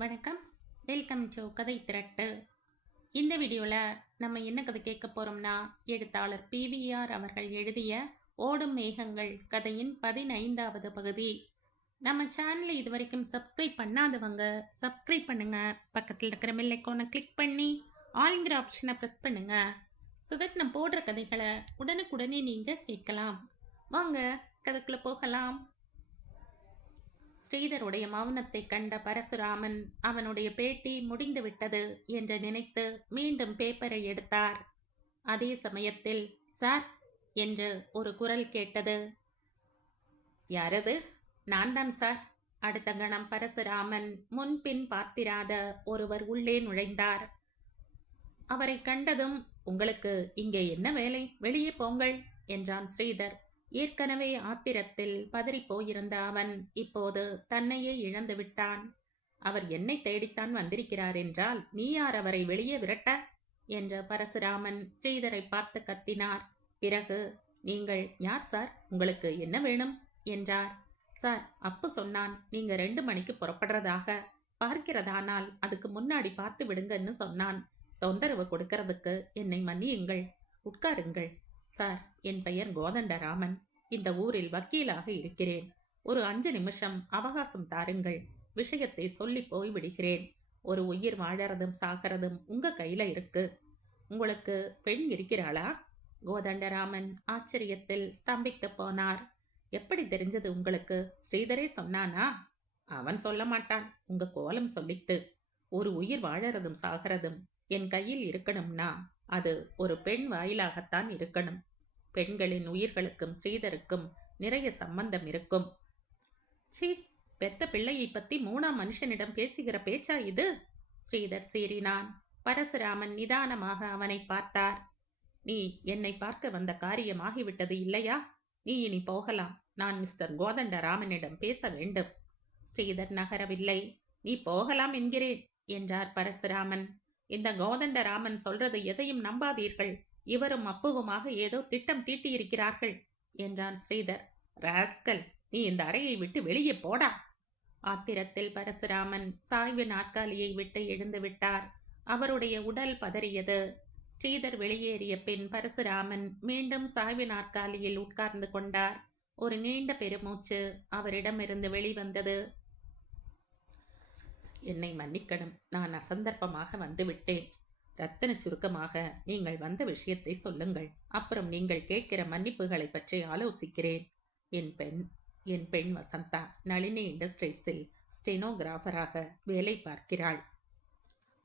வணக்கம். Welcome to கதை திரட்டு. இந்த வீடியோவில் நம்ம என்ன கதை கேட்க போகிறோம்னா, எழுத்தாளர் பிவிஆர் அவர்கள் எழுதிய ஓடும் மேகங்கள் கதையின் 15வது பகுதி. நம்ம சேனலை இது வரைக்கும் சப்ஸ்கிரைப் பண்ணாதவங்க சப்ஸ்கிரைப் பண்ணுங்க. பக்கத்தில் இருக்கிற பெல் ஐகானை கிளிக் பண்ணி ஆல்ங்கிற ஆப்ஷனை ப்ரெஸ் பண்ணுங்க. ஸோ தட் நான் போடுற கதைகளை உடனுக்குடனே நீங்கள் கேட்கலாம். வாங்க கதைக்குள்ளே போகலாம். ஸ்ரீதருடைய மௌனத்தை கண்ட பரசுராமன் அவனுடைய பேட்டி முடிந்துவிட்டது என்று நினைத்து மீண்டும் பேப்பரை எடுத்தார். அதே சமயத்தில் சார் என்று ஒரு குரல் கேட்டது. யாரது? நான் தான் சார். அடுத்த கணம் பரசுராமன் முன்பின் பார்த்திராத ஒருவர் உள்ளே நுழைந்தார். அவரை கண்டதும், உங்களுக்கு இங்கே என்ன வேலை? வெளியே போங்கள் என்றான் ஸ்ரீதர். ஏற்கனவே ஆத்திரத்தில் பதறிப்போயிருந்த அவன் இப்போது தன்னையே இழந்து விட்டான். அவர் என்னை தேடித்தான் வந்திருக்கிறார் என்றால் நீ யார் அவரை வெளியே விரட்ட என்ற பரசுராமன் ஸ்ரீதரை பார்த்து கத்தினார். பிறகு, நீங்கள் யார் சார்? உங்களுக்கு என்ன வேணும் என்றார். சார், அப்பு சொன்னான் நீங்க 2 மணிக்கு புறப்படுறதாக. பார்க்கிறதானால் அதுக்கு முன்னாடி பார்த்து விடுங்கன்னு சொன்னான். தொந்தரவு கொடுக்கறதுக்கு என்னை மன்னியுங்கள். உட்காருங்கள். சார், என் பெயர் கோதண்டராமன். இந்த ஊரில் வக்கீலாக இருக்கிறேன். ஒரு 5 நிமிஷம் அவகாசம் தாருங்கள். விஷயத்தை சொல்லி போய் விடுகிறேன். ஒரு உயிர் வாழறதும் சாகிறதும் உங்க கையில இருக்கு. உங்களுக்கு பெண் இருக்கிறாளா? கோதண்டராமன் ஆச்சரியத்தில் ஸ்தம்பித்து போனார். எப்படி தெரிஞ்சது உங்களுக்கு? ஸ்ரீதரே சொன்னானா? அவன் சொல்ல மாட்டான், உங்க கோலம் சொல்லித்து. ஒரு உயிர் வாழறதும் சாகிறதும் என் கையில் இருக்கணும்னா அது ஒரு பெண் வாயிலாகத்தான் இருக்கணும். பெண்களின் உயிர்களுக்கும் ஸ்ரீதருக்கும் நிறைய சம்பந்தம் இருக்கும். சீ, பெத்த பிள்ளையை பத்தி 3ஆம் மனுஷனிடம் பேசுகிற பேச்சா இது? ஸ்ரீதர் சீறினான். பரசுராமன் நிதானமாக அவனை பார்த்தார். நீ என்னை பார்க்க வந்த காரியமாகிவிட்டது இல்லையா? நீ இனி போகலாம். நான் மிஸ்டர் கோதண்டராமனிடம் பேச வேண்டும். ஸ்ரீதர் நகரவில்லை. நீ போகலாம் என்கிறேன் என்றார் பரசுராமன். இந்த கோதண்டராமன் சொல்றது எதையும் நம்பாதீர்கள். இவரும் அப்புவுமாக ஏதோ திட்டம் தீட்டியிருக்கிறார்கள் என்றான் ஸ்ரீதர். ராஸ்கல், நீ இந்த அறையை விட்டு வெளியே போடா. ஆத்திரத்தில் பரசுராமன் சாய்வு நாற்காலியை விட்டு எழுந்து விட்டார். அவருடைய உடல் பதறியது. ஸ்ரீதர் வெளியேறிய பின் பரசுராமன் மீண்டும் சாய்வு நாற்காலியில் உட்கார்ந்து கொண்டார். ஒரு நீண்ட பெருமூச்சு அவரிடமிருந்து வெளிவந்தது. என்னை மன்னிக்கணும், நான் அசந்தர்ப்பமாக வந்துவிட்டேன். ரத்தன சுருக்கமாக நீங்கள் வந்த விஷயத்தை சொல்லுங்கள். அப்புறம் நீங்கள் கேட்கிற மன்னிப்புகளை பற்றி ஆலோசிக்கிறேன். என் பெண் வசந்தா நளினி இண்டஸ்ட்ரீஸில் ஸ்டெனோகிராஃபராக வேலை பார்க்கிறாள்.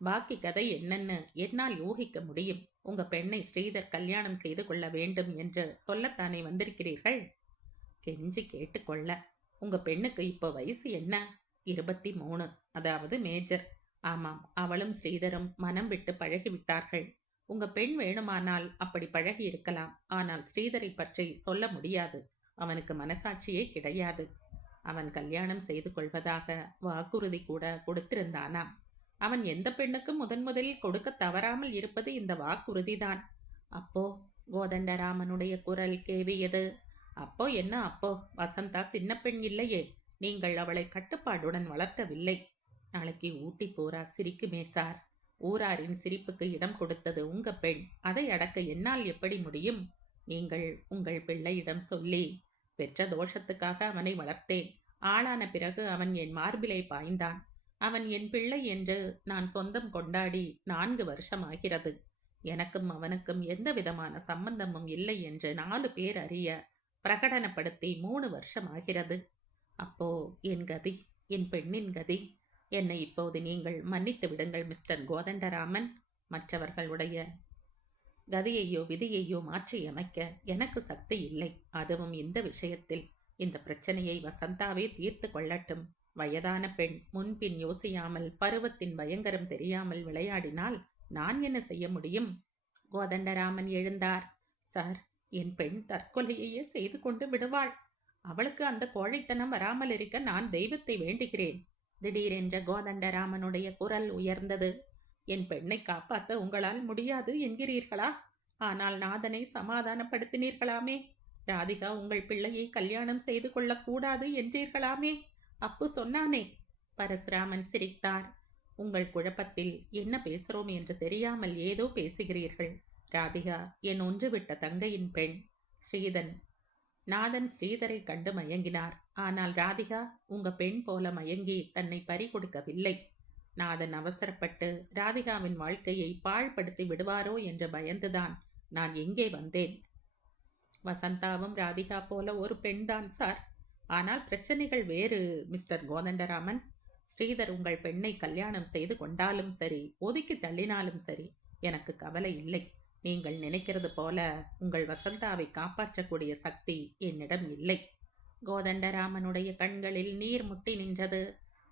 பாக்கி கதை என்னன்னு என்னால் யூகிக்க முடியும். உங்க பெண்ணை ஸ்ரீதர் கல்யாணம் செய்து கொள்ள வேண்டும் என்று சொல்லத்தானே வந்திருக்கிறீர்கள்? கெஞ்சி கேட்டுக்கொள்ள. உங்க பெண்ணுக்கு இப்போ வயசு என்ன? 23, அதாவது மேஜர். ஆமாம், அவளும் ஸ்ரீதரும் மனம் விட்டு பழகிவிட்டார்கள். உங்க பெண் வேணுமானால் அப்படி பழகி இருக்கலாம். ஆனால் ஸ்ரீதரை பற்றி சொல்ல முடியாது. அவனுக்கு மனசாட்சியே கிடையாது. அவன் கல்யாணம் செய்து கொள்வதாக வாக்குறுதி கூட கொடுத்திருந்தானாம். அவன் எந்த பெண்ணுக்கும் முதலில் கொடுக்க தவறாமல் இருப்பது இந்த வாக்குறுதிதான். அப்போ கோதண்டராமனுடைய குரல் கேவியது. அப்போ என்ன அப்போ? வசந்தா சின்ன பெண் இல்லையே. நீங்கள் அவளை கட்டுப்பாடுடன் வளர்க்கவில்லை. நாளைக்கு ஊட்டி போறா சிரிக்குமே சார். ஊராரின் சிரிப்புக்கு இடம் கொடுத்தது உங்க பெண். அதை அடக்க என்னால் எப்படி முடியும்? நீங்கள் உங்கள் பிள்ளையிடம் சொல்லி. பெற்ற தோஷத்துக்காக அவனை வளர்த்தேன். ஆளான பிறகு அவன் என் மார்பிலை பாய்ந்தான். அவன் என் பிள்ளை என்று நான் சொந்தம் கொண்டாடி 4 வருஷம் ஆகிறது. எனக்கும் அவனுக்கும் எந்த விதமான சம்பந்தமும் இல்லை என்று 4 பேர் அறிய பிரகடனப்படுத்தி 3 வருஷம் ஆகிறது. அப்போ என் கதி, என் பெண்ணின் கதி. என்னை இப்போது நீங்கள் மன்னித்து விடுங்கள் மிஸ்டர் கோதண்டராமன். மற்றவர்களுடைய கதியையோ விதியையோ மாற்றியமைக்க எனக்கு சக்தி இல்லை. அதுவும் இந்த விஷயத்தில். இந்த பிரச்சனையை வசந்தாவே தீர்த்து கொள்ளட்டும். வயதான பெண் முன்பின் யோசியாமல் பருவத்தின் பயங்கரம் தெரியாமல் விளையாடினால் நான் என்ன செய்ய முடியும்? கோதண்டராமன் எழுந்தார். சார், என் பெண் தற்கொலையையே செய்து கொண்டு விடுவாள். அவளுக்கு அந்த கோழைத்தனம் வராமல் இருக்க நான் தெய்வத்தை வேண்டுகிறேன். திடீரென்ற கோதண்டராமனுடைய குரல் உயர்ந்தது. என் பெண்ணை காப்பாற்ற உங்களால் முடியாது என்கிறீர்களா? ஆனால் நாதனை சமாதானப்படுத்தினீர்களாமே. ராதிகா உங்கள் பிள்ளையை கல்யாணம் செய்து கொள்ளக்கூடாது என்றீர்களாமே. அப்பு சொன்னானே. பரசுராமன் சிரித்தார். உங்கள் குழப்பத்தில் என்ன பேசுகிறோம் என்று தெரியாமல் ஏதோ பேசுகிறீர்கள். ராதிகா என் ஒன்றுவிட்ட தங்கையின் பெண். ஸ்ரீதன். நாதன் ஸ்ரீதரை கண்டு மயங்கினார். ஆனால் ராதிகா உங்க பெண் போல மயங்கி தன்னை பறிகொடுக்கவில்லை. நாதன் அவசரப்பட்டு ராதிகாவின் வாழ்க்கையை பாழ்படுத்தி விடுவாரோ என்று பயந்துதான் நான் எங்கே வந்தேன். வசந்தாவும் ராதிகா போல ஒரு பெண்தான் சார். ஆனால் பிரச்சனைகள் வேறு மிஸ்டர் கோதண்டராமன். ஸ்ரீதர் உங்கள் பெண்ணை கல்யாணம் செய்து கொண்டாலும் சரி, ஒதுக்கி தள்ளினாலும் சரி, எனக்கு கவலை இல்லை. நீங்கள் நினைக்கிறது போல உங்கள் வசந்தாவை காப்பாற்றக்கூடிய சக்தி என்னிடம் இல்லை. கோதண்டராமனுடைய கண்களில் நீர் முட்டி நின்றது.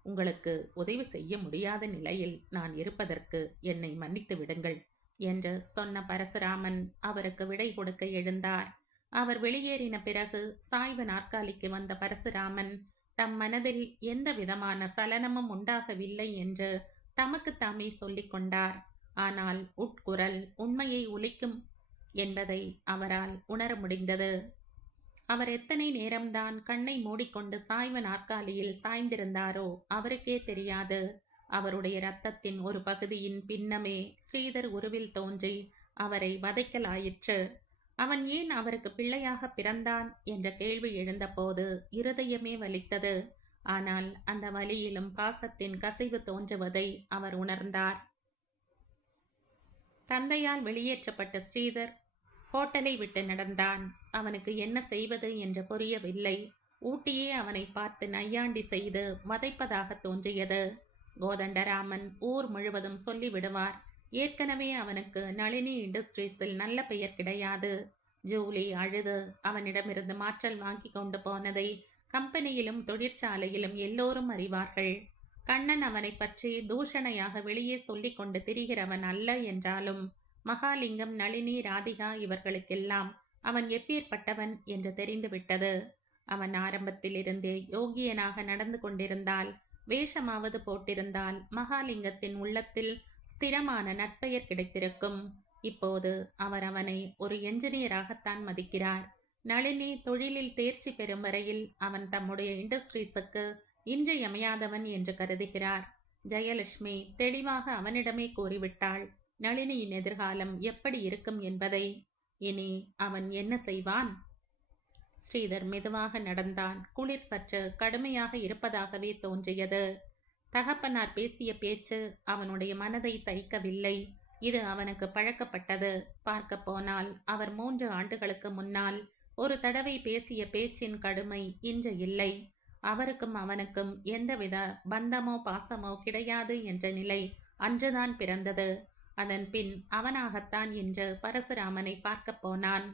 உங்களுக்கு உதவி செய்ய முடியாத நிலையில் நான் இருப்பதற்கு என்னை மன்னித்து விடுங்கள் என்று சொன்ன பரசுராமன் அவருக்கு விடை கொடுக்க எழுந்தார். அவர் வெளியேறின பிறகு சாய்வு நாற்காலிக்கு வந்த பரசுராமன் தம் மனதில் எந்த விதமான சலனமும் உண்டாகவில்லை என்று தமக்கு தாமே சொல்லிக் கொண்டார். ஆனால் உட்குரல் உண்மையை உலிக்கும் என்பதை அவரால் உணர முடிந்தது. அவர் எத்தனை நேரம்தான் கண்ணை மூடிக்கொண்டு சாய்வு நாற்காலியில் சாய்ந்திருந்தாரோ அவருக்கே தெரியாது. அவருடைய இரத்தத்தின் ஒரு பகுதியின் பின்னமே ஸ்ரீதர் உருவில் தோன்றி அவரை வதைக்கலாயிற்று. அவன் ஏன் அவருக்கு பிள்ளையாக பிறந்தான் என்ற கேள்வி எழுந்தபோது இருதயமே வலித்தது. ஆனால் அந்த வலியிலும் பாசத்தின் கசிவு தோன்றுவதை அவர் உணர்ந்தார். தந்தையால் வெளியேற்றப்பட்ட ஸ்ரீதர் ஹோட்டலை விட்டு நடந்தான். அவனுக்கு என்ன செய்வது என்று புரியவில்லை. ஊட்டியே அவனை பார்த்து நையாண்டி செய்து வதைப்பதாக தோன்றியது. கோதண்டராமன் ஊர் முழுவதும் சொல்லிவிடுவார். ஏற்கனவே அவனுக்கு நளினி இண்டஸ்ட்ரீஸில் நல்ல பெயர் கிடையாது. ஜூலி அழுது அவனிடமிருந்து மாற்றல் வாங்கி கொண்டு போனதை கம்பெனியிலும் தொழிற்சாலையிலும் எல்லோரும் அறிவார்கள். கண்ணன் அவனை பற்றி தூஷணையாக வெளியே சொல்லிக் கொண்டு திரிகிறவன் அல்ல என்றாலும் மகாலிங்கம், நளினி, ராதிகா இவர்களுக்கெல்லாம் அவன் எப்பேற்பட்டவன் என்று தெரிந்துவிட்டது. அவன் ஆரம்பத்திலிருந்தே யோகியனாக நடந்து கொண்டிருந்தால், வேஷமாவது போட்டிருந்தால் மகாலிங்கத்தின் உள்ளத்தில் ஸ்திரமான நற்பெயர் கிடைத்திருக்கும். இப்போது அவர் அவனை ஒரு என்ஜினியராகத்தான் மதிக்கிறார். நளினி தொழிலில் தேர்ச்சி பெறும் வரையில் அவன் தம்முடைய இண்டஸ்ட்ரீஸுக்கு இன்றியமையாதவன் என்று கருதுகிறார். ஜெயலட்சுமி தெளிவாக அவனிடமே கூறிவிட்டாள் நளினியின் எதிர்காலம் எப்படி இருக்கும் என்பதை. இனி அவன் என்ன செய்வான்? ஸ்ரீதர் மெதுவாக நடந்தான். குளிர் சற்று கடுமையாக இருப்பதாகவே தோன்றியது. தகப்பனார் பேசிய பேச்சு அவனுடைய மனதை தைக்கவில்லை. இது அவனுக்கு பழக்கப்பட்டது. பார்க்க போனால் அவர் 3 ஆண்டுகளுக்கு முன்னால் ஒரு தடவை பேசிய பேச்சின் கடுமை இன்று இல்லை. அவருக்கும் அவனுக்கும் எந்தவித பந்தமோ பாசமோ கிடையாது என்ற நிலை அன்றுதான் பிறந்தது. அதன் பின் அவனாகத்தான் இன்று பரசுராமனை பார்க்க போனான்.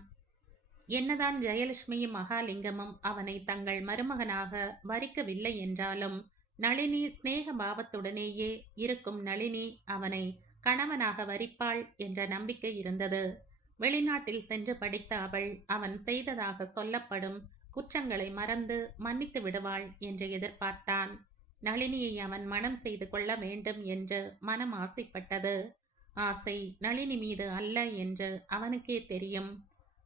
என்னதான் ஜெயலட்சுமியும் மகாலிங்கமும் அவனை தங்கள் மருமகனாக வரிக்கவில்லை என்றாலும், நளினி ஸ்நேக பாவத்துடனேயே இருக்கும் நளினி அவனை கணவனாக வரிப்பாள் என்ற நம்பிக்கை இருந்தது. வெளிநாட்டில் சென்று படித்த அவள் அவன் செய்ததாக சொல்லப்படும் குற்றங்களை மறந்து மன்னித்து விடுவாள் என்று எதிர்பார்த்தான். நளினியை அவன் மனம் செய்து கொள்ள வேண்டும் என்று மனம் ஆசைப்பட்டது. ஆசை நளினி மீது அல்ல என்று அவனுக்கே தெரியும்.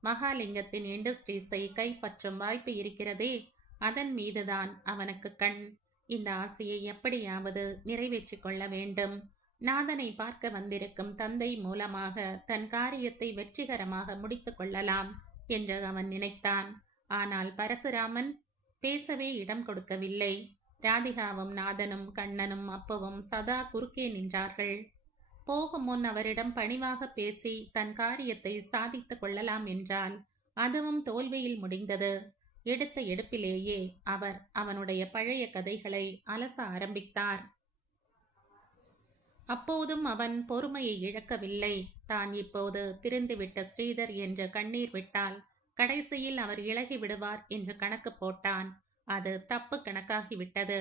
மகாலிங்கத்தின் இண்டஸ்ட்ரீஸை கைப்பற்றும் வாய்ப்பு இருக்கிறதே, அதன் மீதுதான் அவனுக்கு கண். இந்த ஆசையை எப்படியாவது நிறைவேற்றிக் கொள்ள வேண்டும். நாதனை பார்க்க வந்திருக்கும் தந்தை மூலமாக தன் காரியத்தை வெற்றிகரமாக முடித்து கொள்ளலாம் என்று அவன் நினைத்தான். ஆனால் பரசுராமன் பேசவே இடம் கொடுக்கவில்லை. ராதிகாவும் நாதனும் கண்ணனும் அப்புவும் சதா குறுக்கே நின்றார்கள். போகும் முன் அவரிடம் பணிவாக பேசி தன் காரியத்தை சாதித்து கொள்ளலாம் என்றால் அதுவும் தோல்வியில் முடிந்தது. எடுத்த எடுப்பிலேயே அவர் அவனுடைய பழைய கதைகளை அலச ஆரம்பித்தார். அப்போதும் அவன் பொறுமையை இழக்கவில்லை. தான் இப்போது திருந்திவிட்ட ஸ்ரீதர் என்று கண்ணீர் விட்டால் கடைசியில் அவர் இழகி விடுவார் என்று கணக்கு போட்டான். அது தப்பு கணக்காகிவிட்டது.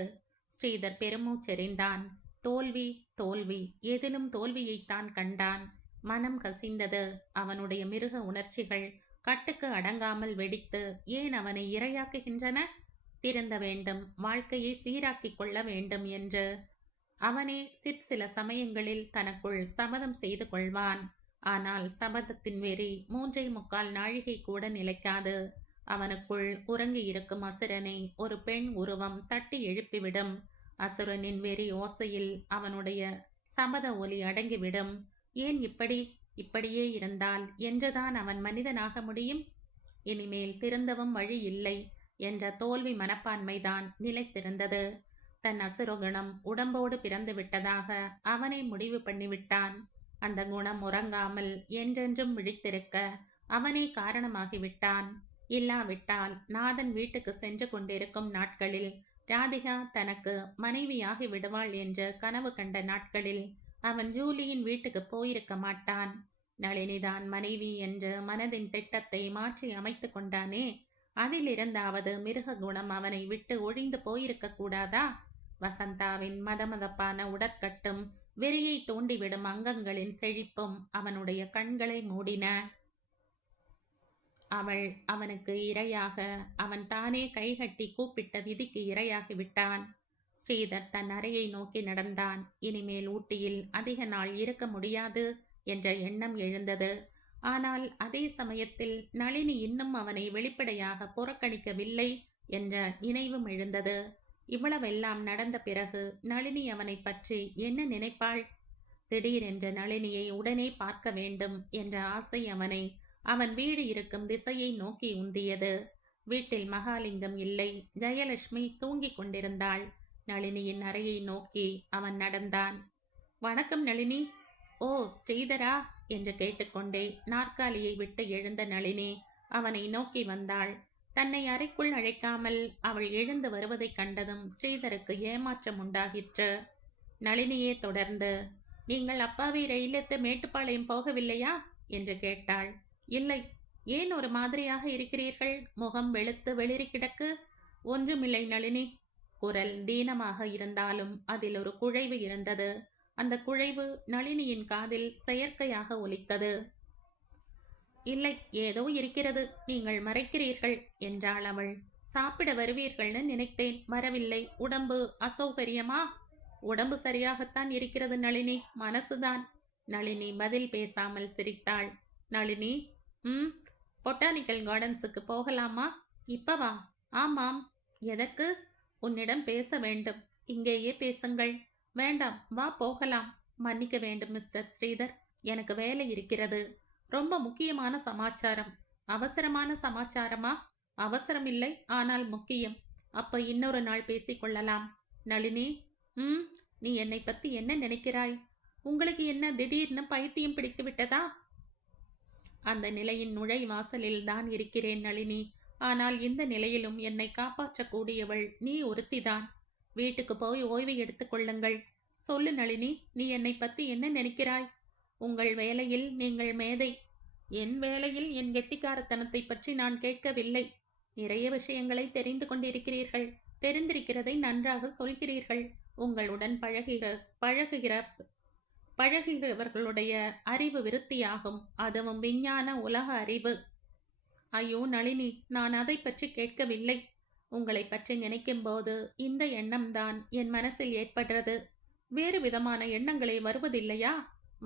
ஸ்ரீதர் பெருமூச்செறிந்தான். தோல்வி தோல்வி, எதிலும் தோல்வியைத்தான் கண்டான். மனம் கசிந்தது. அவனுடைய மிருக உணர்ச்சிகள் கட்டுக்கு அடங்காமல் வெடித்து ஏன் அவனை இரையாக்குகின்றன? திருந்த வேண்டும், வாழ்க்கையை சீராக்கிக் கொள்ள வேண்டும் என்று அவனே சில சமயங்களில் தனக்குள் சபதம் செய்து கொள்வான். ஆனால் சபதத்தின் வெறி 3.25 நாழிகை கூட நிலைக்காது. அவனுக்குள் உறங்கி இருக்கும் அசுரனை ஒரு பெண் உருவம் தட்டி எழுப்பிவிடும். அசுரனின் வெறி ஓசையில் அவனுடைய சபத ஒலி அடங்கிவிடும். ஏன் இப்படியே இருந்தால் என்றுதான் அவன் மனிதனாக முடியும்? இனிமேல் திருந்தவும் வழி இல்லை என்ற தோல்வி மனப்பான்மைதான் நிலைத்திருந்தது. தன் அசுரகுணம் உடம்போடு பிறந்து விட்டதாக அவனை முடிவு பண்ணிவிட்டான். அந்த குணம் உறங்காமல் என்றென்றும் விழித்திருக்க அவனே காரணமாகிவிட்டான். இல்லாவிட்டால் நாதன் வீட்டுக்கு சென்று கொண்டிருக்கும் நாட்களில், ராதிகா தனக்கு மனைவியாகி விடுவாள் என்று கனவு கண்ட நாட்களில் அவன் ஜூலியின் வீட்டுக்கு போயிருக்க மாட்டான். நளினிதான் மனைவி என்று மனதின் திட்டத்தை மாற்றி அமைத்து கொண்டானே, அதிலிருந்தாவது மிருக குணம் அவனை விட்டு ஒழிந்து போயிருக்க கூடாதா? வசந்தாவின் மதமதப்பான உடற்கட்டும் வெறியை தூண்டிவிடும் அங்கங்களின் செழிப்பும் அவனுடைய கண்களை மூடின. அவள் அவனுக்கு இரையாக, அவன் தானே கைகட்டி கூப்பிட்ட விதிக்கு இரையாகிவிட்டான். ஸ்ரீதர் தன் அறையை நோக்கி நடந்தான். இனிமேல் ஊட்டியில் அதிக நாள் இருக்க முடியாது என்ற எண்ணம் எழுந்தது. ஆனால் அதே சமயத்தில் நளினி இன்னும் அவனை வெளிப்படையாக புறக்கணிக்கவில்லை என்ற நினைவும் எழுந்தது. இவ்வளவெல்லாம் நடந்த பிறகு நளினி அவனை பற்றி என்ன நினைப்பாள்? திடீரென்ற நளினியை உடனே பார்க்க வேண்டும் என்ற ஆசை அவன் வீடு இருக்கும் திசையை நோக்கி உந்தியது. வீட்டில் மகாலிங்கம் இல்லை. ஜெயலட்சுமி தூங்கிக் கொண்டிருந்தாள். நளினியின் அறையை நோக்கி அவன் நடந்தான். வணக்கம் நளினி. ஓ ஸ்ரீதரா என்று கேட்டுக்கொண்டே நாற்காலியை விட்டு எழுந்த நளினி அவனை நோக்கி வந்தாள். தன்னை அறைக்குள் அழைக்காமல் அவள் எழுந்து வருவதைக் கண்டதும் ஸ்ரீதருக்கு ஏமாற்றம் உண்டாகிற்று. நளினியே தொடர்ந்து, நீங்கள் அப்பாவி ரயிலெத்து மேட்டுப்பாளையம் போகவில்லையா என்று கேட்டாள். இல்லை. ஏன் ஒரு மாதிரியாக இருக்கிறீர்கள்? முகம் வெளுத்து வெளிரி கிடக்கு. ஒன்றுமில்லை நளினி. குரல் தீனமாக இருந்தாலும் அதில் ஒரு குழைவு இருந்தது. அந்த குழைவு நளினியின் காதில் செயற்கையாக ஒலித்தது. இல்லை, ஏதோ இருக்கிறது, நீங்கள் மறைக்கிறீர்கள் என்றாள் அவள். சாப்பிட வருவீர்கள்னு நினைத்தேன், வரவில்லை. உடம்பு அசௌகரியமா? உடம்பு சரியாகத்தான் இருக்கிறது நளினி, மனசுதான். நளினி பதில் பேசாமல் சிரித்தாள். நளினி, பொட்டானிக்கல் கார்டன்ஸுக்கு போகலாமா? இப்பவா? ஆமாம். எதற்கு? உன்னிடம் பேச வேண்டும். இங்கேயே பேசுங்கள். வேண்டாம், வா போகலாம். மன்னிக்க வேண்டும் மிஸ்டர் ஸ்ரீதர், எனக்கு வேலை இருக்கிறது. ரொம்ப முக்கியமான சமாச்சாரம். அவசரமான சமாச்சாரமா? அவசரமில்லை, ஆனால் முக்கியம். அப்ப இன்னொரு நாள் பேசிக்கொள்ளலாம். நளினி, நீ என்னை பத்தி என்ன நினைக்கிறாய்? உங்களுக்கு என்ன திடீர்னு பைத்தியம் பிடித்து விட்டதா? அந்த நிலையின் நுழைவாசலில் தான் இருக்கிறேன் நளினி. ஆனால் இந்த நிலையிலும் என்னை காப்பாற்றக்கூடியவள் நீ ஒருத்திதான். வீட்டுக்கு போய் ஓய்வு எடுத்துக்கொள்ளுங்கள். சொல்லு நளினி, நீ என்னை பத்தி என்ன நினைக்கிறாய்? உங்கள் வேலையில் நீங்கள் மேதை. என் வேலையில் என் கெட்டிக்காரத்தனத்தை பற்றி நான் கேட்கவில்லை. நிறைய விஷயங்களை தெரிந்து கொண்டிருக்கிறீர்கள். தெரிந்திருக்கிறதை நன்றாக சொல்கிறீர்கள். உங்களுடன் பழகுகிறவர்களுடைய அறிவு விருத்தியாகும். அதுவும் விஞ்ஞான உலக அறிவு. ஐயோ நளினி, நான் அதை பற்றி கேட்கவில்லை. உங்களை பற்றி நினைக்கும் போது இந்த எண்ணம்தான் என் மனசில் ஏற்படுறது. வேறு விதமான எண்ணங்களே வருவதில்லையா?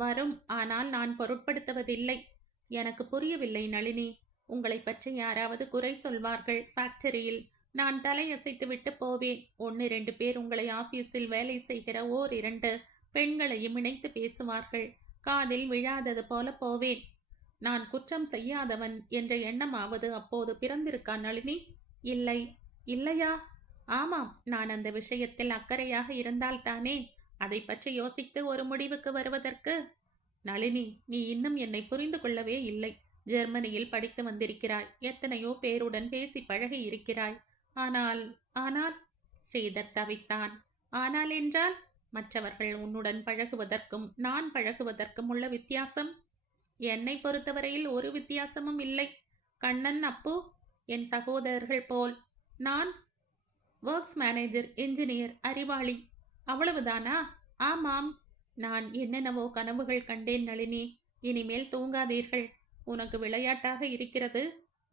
வரும், ஆனால் நான் பொருட்படுத்துவதில்லை. எனக்கு புரியவில்லை நளினி. உங்களை பற்றி யாராவது குறை சொல்வார்கள். ஃபேக்டரியில் நான் தலையசைத்து விட்டு போவேன். 1-2 பேர் உங்களை ஆபீஸில் வேலை செய்கிற 1-2 பெண்களையும் இணைத்து பேசுவார்கள். காதில் விழாதது போல போவேன். நான் குற்றம் செய்யாதவன் என்ற எண்ணமாவது அப்போது பிறந்திருக்கா நளினி? இல்லை. இல்லையா? ஆமாம், நான் அந்த விஷயத்தில் அக்கறையாக இருந்தால்தானே அதை பற்றி யோசித்து ஒரு முடிவுக்கு வருவதற்கு. நளினி, நீ இன்னும் என்னை புரிந்து கொள்ளவே இல்லை. ஜெர்மனியில் படித்து வந்திருக்கிறாய். எத்தனையோ பேருடன் பேசி பழகி இருக்கிறாய். ஆனால் ஸ்ரீதர் தவித்தான். ஆனால் என்றால், மற்றவர்கள் உன்னுடன் பழகுவதற்கும் நான் பழகுவதற்கும் உள்ள வித்தியாசம்? என்னை பொறுத்தவரையில் ஒரு வித்தியாசமும் இல்லை. கண்ணன், அப்பு என் சகோதரர்கள் போல். நான் ஒர்க்ஸ் மேனேஜர், என்ஜினியர், அறிவாளி. அவ்வளவுதானா? ஆமாம். நான் என்னென்னவோ கனவுகள் கண்டேன் நளினி. இனிமேல் தூங்காதீர்கள். உனக்கு விளையாட்டாக இருக்கிறது.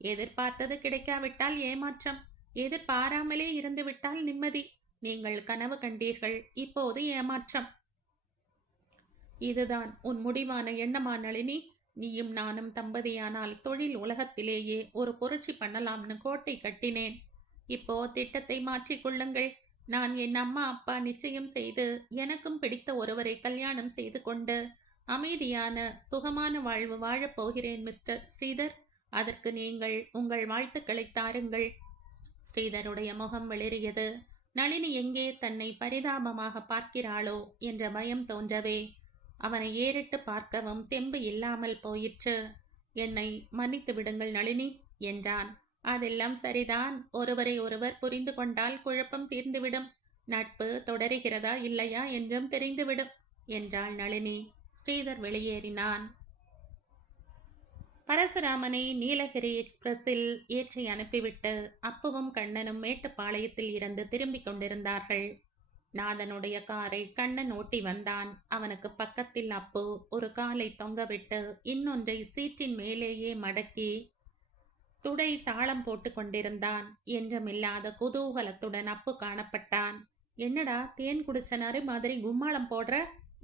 எதிர்பார்த்தது கிடைக்காவிட்டால் ஏமாற்றம். எதிர்பாராமலே இருந்துவிட்டால் நிம்மதி. நீங்கள் கனவு கண்டீர்கள், இப்போது ஏமாற்றம். இதுதான் உன் முடிவான எண்ணமா நளினி? நீயும் நானும் தம்பதியானால் தொழில் உலகத்திலேயே ஒரு புரட்சி பண்ணலாம்னு கோட்டை கட்டினேன். இப்போ திட்டத்தை மாற்றிக்கொள்ளுங்கள். நான் என் அம்மா அப்பா நிச்சயம் செய்து எனக்கும் பிடித்த ஒருவரை கல்யாணம் செய்து கொண்டு அமைதியான சுகமான வாழ்வு வாழப் போகிறேன் மிஸ்டர் ஸ்ரீதர். அதற்கு நீங்கள் உங்கள் வாழ்த்துக்களை தாருங்கள். ஸ்ரீதருடைய முகம் வெளிறியது. நளினி எங்கே தன்னை பரிதாபமாக பார்க்கிறாளோ என்ற பயம் தோன்றவே அவனை ஏறிட்டு பார்க்கவும் தெம்பு இல்லாமல் போயிற்று. என்னை மன்னித்து விடுங்கள் நளினி என்றான். அதெல்லாம் சரிதான். ஒருவரை ஒருவர் புரிந்து கொண்டால் குழப்பம் தீர்ந்துவிடும். நட்பு தொடருகிறதா இல்லையா என்றும் தெரிந்துவிடும் என்றாள் நளினி. ஸ்ரீதர் வெளியேறினான். பரசுராமனை நீலகிரி எக்ஸ்பிரஸில் ஏற்றி அனுப்பிவிட்டு அப்புவும் கண்ணனும் மேட்டுப்பாளையத்தில் இருந்து திரும்பிக் கொண்டிருந்தார்கள். நாதனுடைய காரை கண்ணன் ஓட்டி வந்தான். அவனுக்கு பக்கத்தில் அப்பு ஒரு காலை தொங்கவிட்டு இன்னொன்றை சீட்டின் மேலேயே மடக்கி துடை தாளம் போட்டு கொண்டிருந்தான். என்றுமில்லாத குதூகலத்துடன் அப்பு காணப்பட்டான். என்னடா தேன் குடிச்ச நறு மாதிரி கும்மாளம் போடுற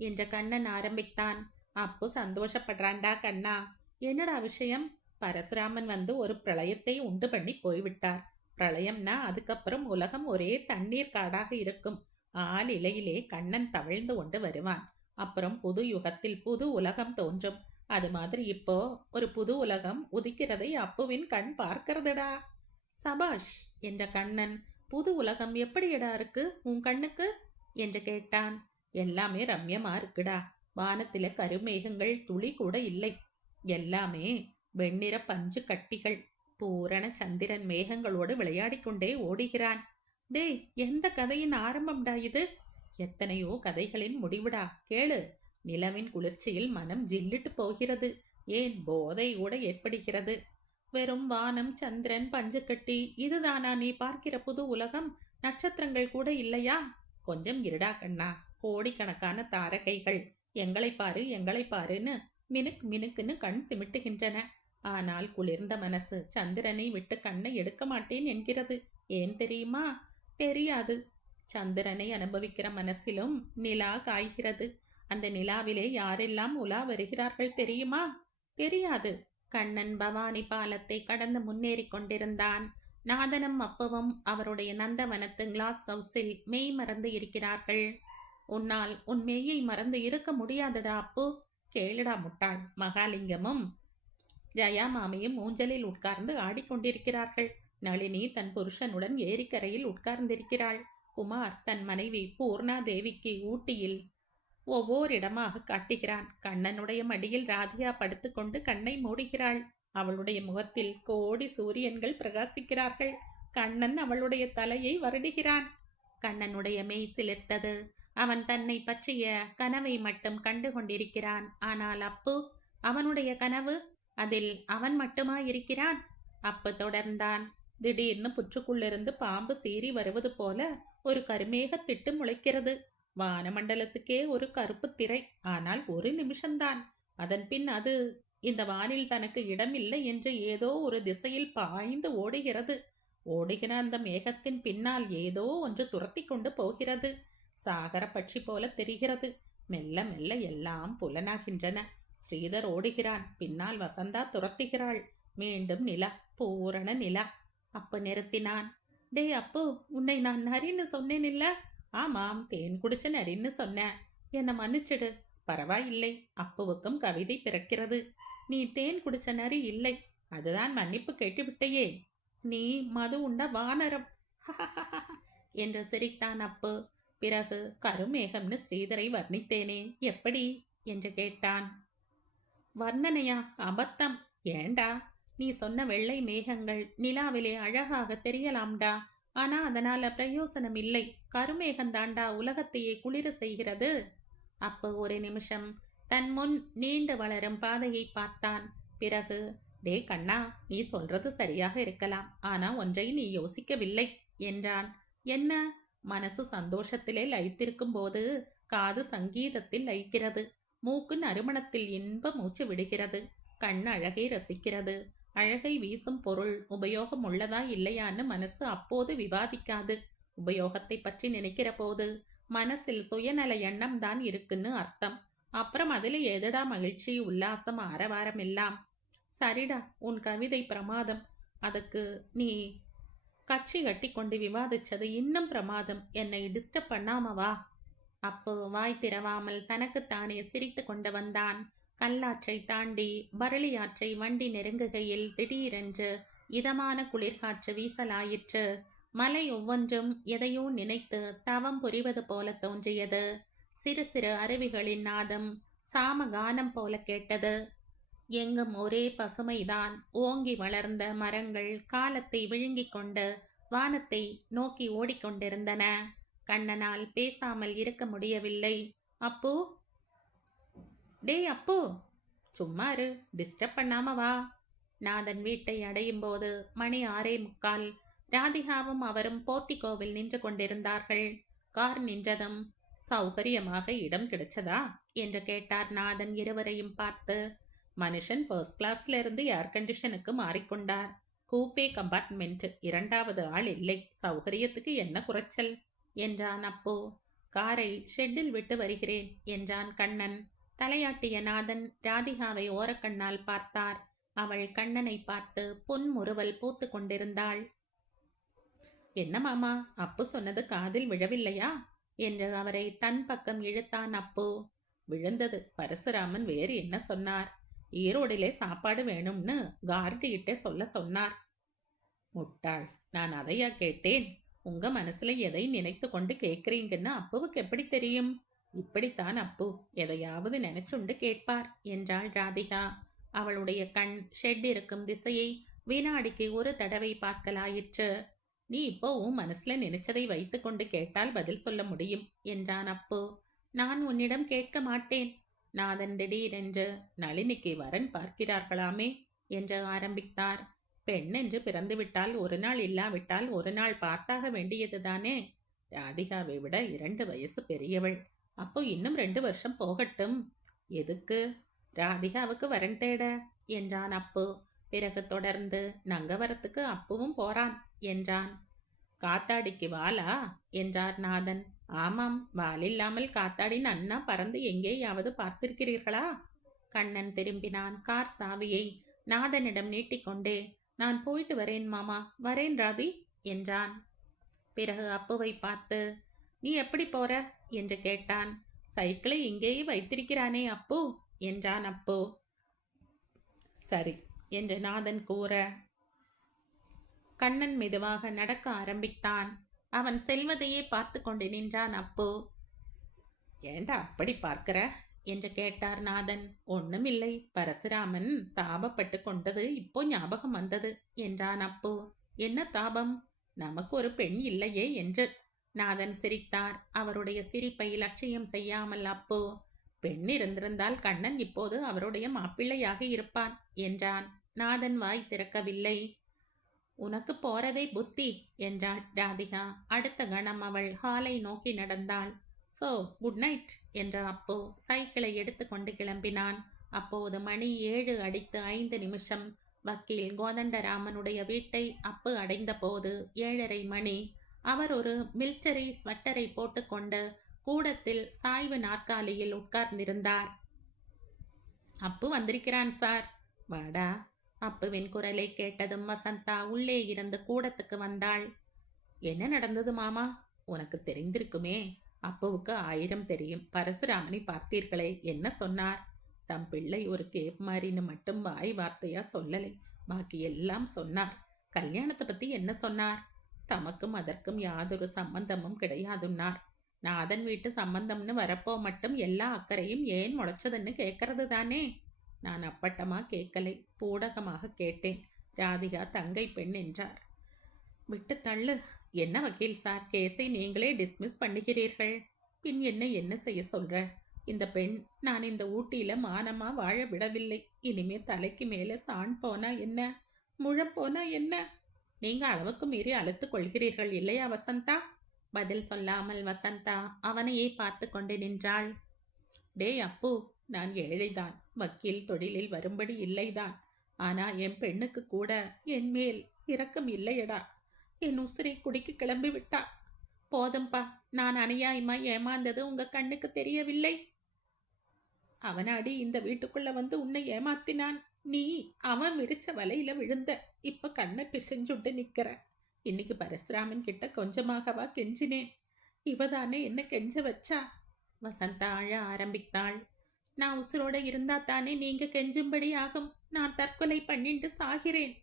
என்று கண்ணன் ஆரம்பித்தான். அப்பு சந்தோஷப்படுறான்டா கண்ணா. என்னடா விஷயம்? பரசுராமன் வந்து ஒரு பிரளயத்தை உண்டு பண்ணி போய்விட்டார். பிரளயம்னா அதுக்கப்புறம் உலகம் ஒரே தண்ணீர் காடாக இருக்கும். ஆள் இலையிலே கண்ணன் தவழ்ந்து கொண்டு வருவான். அப்புறம் புது யுகத்தில் புது உலகம் தோன்றும். அது மாதிரி இப்போ ஒரு புது உலகம் உதிக்கிறதை அப்புவின் கண் பார்க்கிறதுடா. சபாஷ் என்ற கண்ணன். புது உலகம் எப்படியடா இருக்கு உன் கண்ணுக்கு என்று கேட்டான். எல்லாமே ரம்யமா இருக்குடா. வானத்தில கருமேகங்கள் துளி கூட இல்லை. எல்லாமே வெண்ணிற பஞ்சு கட்டிகள். பூரண சந்திரன் மேகங்களோடு விளையாடி கொண்டே ஓடுகிறான். டேய், எந்த கதையின் ஆரம்பம்டா இது? எத்தனையோ கதைகளின் முடிவுடா. கேளு. நிலவின் குளிர்ச்சியில் மனம் ஜில்லிட்டு போகிறது. ஏன் போதை கூட ஏற்படுகிறது. வெறும் வானம், சந்திரன், பஞ்சுக்கட்டி இதுதானா நீ பார்க்கிற புது உலகம்? நட்சத்திரங்கள் கூட இல்லையா? கொஞ்சம் இருடா கண்ணா. கோடிக்கணக்கான தாரகைகள் எங்களை பாரு எங்களை பாருன்னு மினுக் மினுக்குன்னு கண் சிமிட்டுகின்றன. ஆனால் குளிர்ந்த மனசு சந்திரனை விட்டு கண்ணை எடுக்க மாட்டேன் என்கிறது. ஏன் தெரியுமா? தெரியாது. சந்திரனை அனுபவிக்கிற மனசிலும் நிலா காய்கிறது. அந்த நிலாவிலே யாரெல்லாம் உலா வருகிறார்கள் தெரியுமா? தெரியாது. கண்ணன் பவானி பாலத்தை கடந்து முன்னேறி கொண்டிருந்தான். நாதனும் அப்புவும் அவருடைய நந்தவனத்து கிளாஸ் ஹவுஸில் மெய் மறந்து இருக்கிறார்கள். உன்னால் உன் மெய்யை மறந்து இருக்க முடியாதுடா அப்பு. கேளுடா முட்டாள். மகாலிங்கமும் ஜயா மாமியும் ஊஞ்சலில் உட்கார்ந்து ஆடிக்கொண்டிருக்கிறார்கள். நளினி தன் புருஷனுடன் ஏரிக்கரையில் உட்கார்ந்திருக்கிறாள். குமார் தன் மனைவி பூர்ணா தேவிக்கு ஊட்டியில் ஒவ்வொரு இடமாக காட்டுகிறான். கண்ணனுடைய மடியில் ராதிகா படுத்துக்கொண்டு கண்ணை மூடுகிறாள். அவளுடைய முகத்தில் கோடி சூரியன்கள் பிரகாசிக்கிறார்கள். கண்ணன் அவளுடைய தலையை வருடுகிறான். கண்ணனுடைய மெய் சிலிர்த்தது. அவன் தன்னை பற்றிய கனவை மட்டும் கண்டு கொண்டிருக்கிறான். ஆனால் அப்பு, அவனுடைய கனவு, அதில் அவன் மட்டுமா இருக்கிறான்? அப்பு தொடர்ந்தான். திடீர்னு புற்றுக்குள்ளிருந்து பாம்பு சீறி வருவது போல ஒரு கருமேக திட்டு முளைக்கிறது. வானமண்டலத்துக்கே ஒரு கருப்பு திரை. ஆனால் ஒரு நிமிஷம்தான். அதன் பின் அது இந்த வானில் தனக்கு இடமில்லை என்று ஏதோ ஒரு திசையில் பாய்ந்து ஓடுகிறது. ஓடுகிற அந்த மேகத்தின் பின்னால் ஏதோ ஒன்று துரத்தி கொண்டு போகிறது. சாகர பட்சி போல தெரிகிறது. மெல்ல மெல்ல எல்லாம் புலனாகின்றன. ஸ்ரீதர் ஓடுகிறான். பின்னால் வசந்தா துரத்துகிறாள். மீண்டும் நிலா, பூரண நிலா. அப்ப நிறுத்தினான். டே அப்பு, உன்னை நான் நரின்னு சொன்னேன் இல்ல? ஆமாம், தேன் குடிச்ச நரின்னு சொன்னேன். என்னை மன்னிச்சிடு. பரவாயில்லை. அப்புவுக்கும் கவிதை பிறக்கிறது. நீ தேன் குடிச்ச நரி இல்லை. அதுதான் மன்னிப்பு கேட்டுவிட்டையே. நீ மது உண்ட வானரம் என்று சிரித்தான் அப்பு. பிறகு கருமேகம்னு ஸ்ரீதரை வர்ணித்தேனே, எப்படி என்று கேட்டான். வர்ணனையா? அபத்தம். ஏண்டா? நீ சொன்ன வெள்ளை மேகங்கள் நிலாவிலே அழகாக தெரியலாம்டா. ஆனா அதனால பிரயோசனம் இல்லை. கருமேகந்தாண்டா உலகத்தையே குளிர செய்கிறது. அப்ப ஒரு நிமிஷம் தன் முன் நீண்டு வளரும் பாதையை பார்த்தான். பிறகு, டே கண்ணா, நீ சொல்றது சரியாக இருக்கலாம். ஆனா ஒன்றை நீ யோசிக்கவில்லை என்றான். என்ன? மனசு சந்தோஷத்திலே லயித்திருக்கும் போது காது சங்கீதத்தில் லயிக்கிறது. மூக்கு நறுமணத்தில் இன்ப மூச்சு விடுகிறது. கண் அழகை ரசிக்கிறது. அழகை வீசும் பொருள் உபயோகம் உள்ளதா இல்லையான்னு மனசு அப்போது விவாதிக்காது. உபயோகத்தை பற்றி நினைக்கிற போது மனசில் சுயநல எண்ணம் தான் இருக்குன்னு அர்த்தம். அப்புறம் அதுல எதுடா மகிழ்ச்சி, உல்லாசம், ஆரவாரம் எல்லாம்? சரிடா, உன் கவிதை பிரமாதம். அதுக்கு நீ கட்சி கட்டி கொண்டு விவாதிச்சது இன்னும் பிரமாதம். என்னை டிஸ்டர்ப் பண்ணாம வா. அப்போ வாய் திறவாமல் தனக்குத்தானே சிரித்து கொண்டு வந்தான். கல்லாற்றை தாண்டி பரளியாற்றை வண்டி நெருங்குகையில் திடீரென்று இதமான குளிர்காற்று வீசலாயிற்று. மலை ஒவ்வொன்றும் எதையோ நினைத்து தவம் புரிவது போல தோன்றியது. சிறு சிறு அருவிகளின் நாதம் சாமகானம் போல கேட்டது. எங்கும் ஒரே பசுமைதான். ஓங்கி வளர்ந்த மரங்கள் காலத்தை விழுங்கிக் கொண்டு வானத்தை நோக்கி ஓடிக்கொண்டிருந்தன. கண்ணனால் பேசாமல் இருக்க முடியவில்லை. அப்பு, டேய் அப்பு, சும்மா இரு, டிஸ்டர்ப் பண்ணாம வா. நாதன் வீட்டை அடையும் போது மணி 6:45. ராதிகாவும் அவரும் போர்ட்டிகோவில் நின்று கொண்டிருந்தார்கள். கார் நின்றதும், சௌகரியமாக இடம் கிடைச்சதா என்று கேட்டார் நாதன் இருவரையும் பார்த்து. மனுஷன் ஃபர்ஸ்ட் கிளாஸ்ல இருந்து ஏர் கண்டிஷனுக்கு மாறிக்கொண்டார். கூப்பே கம்பார்ட்மெண்ட், 2வது ஆள் இல்லை. சௌகரியத்துக்கு என்ன குறைச்சல் என்றான் அப்போ. காரை ஷெட்டில் விட்டு வருகிறேன் என்றான் கண்ணன். தலையாட்டிய நாதன் ராதிகாவை ஓரக்கண்ணால் பார்த்தார். அவள் கண்ணனை பார்த்து புன்முறுவல் பூத்து கொண்டிருந்தாள். என்ன மாமா, அப்பு சொன்னது காதில் விழவில்லையா என்று அவரை தன் பக்கம் இழுத்தான் அப்போ. விழுந்தது. பரசுராமன் வேறு என்ன சொன்னார்? ஈரோடிலே சாப்பாடு வேணும்னு கார்கிட்ட சொல்ல சொன்னார். முட்டாள், நான் அதையா கேட்டேன்? உங்க மனசுல எதை நினைத்து கொண்டு கேட்கிறீங்கன்னு அப்புவுக்கு எப்படி தெரியும்? இப்படித்தான் அப்பு எதையாவது நினைச்சுண்டு கேட்பார் என்றாள் ராதிகா. அவளுடைய கண் ஷெட் இருக்கும் திசையை வினாடிக்கு ஒரு தடவை பார்க்கலாயிற்று. நீ இப்போ உன் மனசுல நினைச்சதை வைத்து கொண்டு கேட்டால் பதில் சொல்ல முடியும் என்றான் அப்பு. நான் உன்னிடம் கேட்க மாட்டேன். நாதன் திடீரென்று, நளினிக்கு வரன் பார்க்கிறார்களாமே என்று ஆரம்பித்தார். பெண் என்று பிறந்துவிட்டால் ஒரு நாள் இல்லாவிட்டால் ஒரு நாள் பார்த்தாக வேண்டியதுதானே. ராதிகாவை விட 2 வயசு பெரியவள். அப்போ இன்னும் 2 வருஷம் போகட்டும். எதுக்கு? ராதிகாவுக்கு வரன் தேட என்றான் அப்பு. பிறகு தொடர்ந்து, நங்கவரத்துக்கு அப்புவும் போறான் என்றான். காத்தாடிக்கு வாலா என்றார் நாதன். ஆமாம், வாலில்லாமல் காத்தாடி நன்னா பறந்து எங்கேயாவது பார்த்திருக்கிறீர்களா? கண்ணன் திரும்பினான். கார் சாவியை நாதனிடம் நீட்டிக்கொண்டே, நான் போயிட்டு வரேன் மாமா, வரேன் ராதி என்றான். பிறகு அப்புவை பார்த்து, நீ எப்படி போற என்று கேட்டான். சைக்கிளை இங்கேயே வைத்திருக்கிறானே அப்பு என்றான் அப்பு. சரி என்று நாதன் கூற, கண்ணன் மெதுவாக நடக்க ஆரம்பித்தான். அவன் செல்வதையே பார்த்து கொண்டு நின்றான் அப்பு. ஏண்டா அப்படி பார்க்கிற என்று கேட்டார் நாதன். ஒண்ணுமில்லை, பரசுராமன் தாபப்பட்டு கொண்டது இப்போ ஞாபகம் வந்தது என்றான் அப்பு. என்ன தாபம்? நமக்கு ஒரு பெண் இல்லையே என்று. நாதன் சிரித்தார். அவருடைய சிரிப்பை லட்சியம் செய்யாமல் அப்பு, பெண் இருந்திருந்தால் கண்ணன் இப்போது அவருடைய மாப்பிள்ளையாக இருப்பான் என்றான். நாதன் வாய் திறக்கவில்லை. உனக்கு போறதே புத்தி என்றாள் ராதிகா. அடுத்த கணம் அவள் ஹாலை நோக்கி நடந்தாள். சோ குட் நைட் என்ற அப்பு சைக்கிளை எடுத்துக்கொண்டு கிளம்பினான். அப்போது மணி 7 அடித்து 5 நிமிஷம். வக்கீல் கோதண்டராமனுடைய வீட்டை அப்பு அடைந்த போது 7:30 மணி. அவர் ஒரு மிலிட்டரி ஸ்வெட்டரை போட்டுக்கொண்டு கூடத்தில் சாய்வு நாற்காலியில் உட்கார்ந்திருந்தார். அப்பு வந்திருக்கிறான் சார். வாடா. அப்புவின் குரலை கேட்டதும் வசந்தா உள்ளே இருந்து கூடத்துக்கு வந்தாள். என்ன நடந்தது மாமா? உனக்கு தெரிந்திருக்குமே. அப்புவுக்கு 1000 தெரியும். பரசுராமனை பார்த்தீர்களே, என்ன சொன்னார்? தம் பிள்ளை ஒரு கேப் மாதிரின்னு மட்டும் வாய் வார்த்தையா சொல்லலை, பாக்கி எல்லாம் சொன்னார். கல்யாணத்தை பத்தி என்ன சொன்னார்? தமக்கும் அதற்கும் யாதொரு சம்பந்தமும் கிடையாதுன்னார். நாதன் வீட்டு சம்பந்தம்னு வரப்போ மட்டும் எல்லா அக்கறையும் ஏன் முளைச்சதுன்னு கேட்கறது தானே. நான் அப்பட்டமா கேட்கலை, பூடகமாக கேட்டேன். ராதிகா தங்கை பெண் என்றார். விட்டு தள்ளு. என்ன வக்கீல் சார், கேஸை நீங்களே டிஸ்மிஸ் பண்ணுகிறீர்கள். பின் என்ன செய்ய சொல்ற? இந்த பெண் நான் இந்த ஊட்டியில மானமா வாழ விடவில்லை. இனிமே தலைக்கு மேலே சாண் போனா என்ன, முழம் போனா என்ன? நீங்க அளவுக்கு மீறி அழுத்து கொள்கிறீர்கள் இல்லையா வசந்தா? பதில் சொல்லாமல் வசந்தா அவனையே பார்த்து கொண்டு நின்றாள். டேய் அப்பு, நான் ஏழைதான், வக்கீல் தொழிலில் வரும்படி இல்லைதான். ஆனா என் பெண்ணுக்கு கூட என் மேல் இரக்கம் இல்லையடா. என் உசிரை குடிக்கு கிளம்பி விட்டா. போதும்பா, நான் அநியாயமா ஏமாந்தது உங்க கண்ணுக்கு தெரியவில்லை. அவனாடி இந்த வீட்டுக்குள்ள வந்து உன்னை ஏமாத்தினான். நீ அவன் விரிச்ச வலையில விழுந்த. இப்ப கண்ணை பிசைஞ்சுட்டு நிக்கிற. இன்னைக்கு பரசுராமன் கிட்ட கொஞ்சமாகவா கெஞ்சினேன். இவதானே என்ன கெஞ்ச வச்சா. வசந்தா அழ ஆரம்பித்தாள். நான் உசுரோட இருந்தா தானே நீங்க கெஞ்சும்படி ஆகும். நான் தற்கொலை பண்ணிட்டு சாகிறேன்.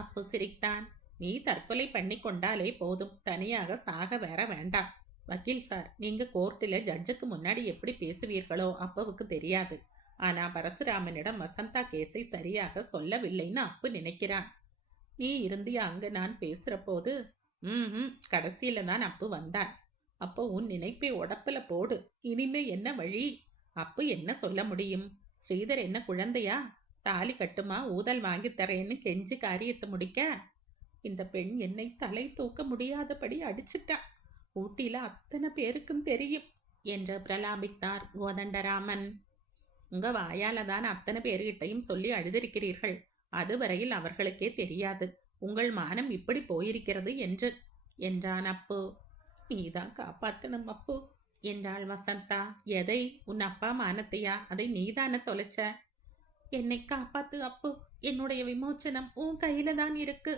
அப்பு சிரித்தான். நீ தற்கொலை பண்ணி கொண்டாலே போதும், தனியாக சாக வேற வேண்டாம். வக்கீல் சார், நீங்க கோர்ட்டில் ஜட்ஜுக்கு முன்னாடி எப்படி பேசுவீர்களோ அப்பாவுக்கு தெரியாது. ஆனா பரசுராமனிடம் வசந்தா கேஸை சரியாக சொல்லவில்லைன்னு அப்பு நினைக்கிறான். நீ இருந்தியா அங்க நான் பேசுற போது? கடைசியில தான் அப்பு வந்தான். அப்போ உன் நினைப்பை உடப்புல போடு. இனிமே என்ன வழி? அப்பு என்ன சொல்ல முடியும்? ஸ்ரீதர் என்ன குழந்தையா? தாலி கட்டுமா, ஊதல் வாங்கி தரேன்னு கெஞ்சி காரியத்தை முடிக்க? இந்த பெண் என்னை தலை தூக்க முடியாதபடி அடிச்சிட்டா. ஊட்டியில அத்தனை பேருக்கும் தெரியும் என்று பிரலாபித்தார் கோதண்டராமன். உங்க வாயால தான் அத்தனை பேர்கிட்டையும் சொல்லி அழுதிருக்கிறீர்கள். அதுவரையில் அவர்களுக்கே தெரியாது உங்கள் மானம் இப்படி போயிருக்கிறது என்றான் அப்பு. நீதான் காப்பாத்தணும் அப்பு என்றாள் வசந்தா. எதை? உன் அப்பா மானத்தையா? அதை நீதான தொலைச்ச. என்னை காப்பாத்து அப்பு. என்னுடைய விமோச்சனம் உன் கையில தான் இருக்கு.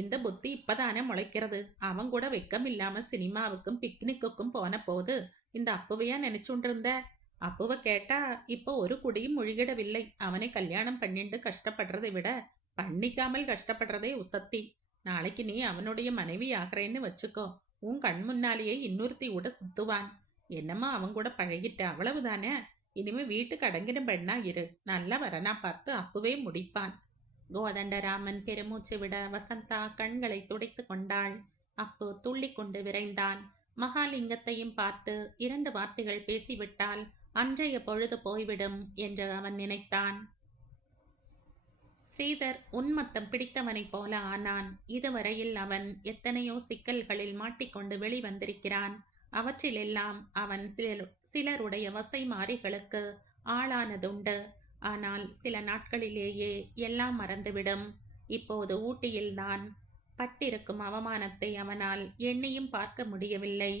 இந்த புத்தி இப்பதானே முளைக்கிறது. அவன் கூட வெக்கம் இல்லாம சினிமாவுக்கும் பிக்னிக்குக்கும் போன போது இந்த அப்புவையா நினைச்சுண்டிருந்த? அப்புவை கேட்டா இப்போ ஒரு குடியும் முழுகிடவில்லை. அவனை கல்யாணம் பண்ணிட்டு கஷ்டப்படுறதை விட பண்ணிக்காமல் கஷ்டப்படுறதே உசத்தி. நாளைக்கு நீ அவனுடைய மனைவி ஆகிறேன்னு வச்சுக்கோ, உன் கண் முன்னாலேயே இன்னொருத்தி கூட சுத்துவான். என்னம்மா அவன் கூட பழகிட்ட, அவ்வளவுதானே. இனிமே வீட்டுக்கு அடங்கின பெண்ணா இரு. நல்ல வரனா பார்த்து அப்புவே முடிப்பான். கோதண்டராமன் பெருமூச்சு விட வசந்தா கண்களை துடைத்து கொண்டாள். அப்பு துள்ளி கொண்டு விரைந்தான். மகாலிங்கத்தையும் பார்த்து 2 வார்த்தைகள் பேசிவிட்டால் அன்றைய பொழுது போய்விடும் என்று அவன் நினைத்தான். ஸ்ரீதர் உன்மத்தம் பிடித்தவனைப் போல ஆனான். இதுவரையில் அவன் எத்தனையோ சிக்கல்களில் மாட்டிக்கொண்டு வெளிவந்திருக்கிறான். அவற்றிலெல்லாம் அவன் சிலருடைய வசை மாறிகளுக்கு ஆளானதுண்டு. ஆனால் சில நாட்களிலேயே எல்லாம் மறந்துவிடும். இப்போது ஊட்டியில்தான். பட்டிருக்கும் அவமானத்தை அவனால் எண்ணியும் பார்க்க முடியவில்லை.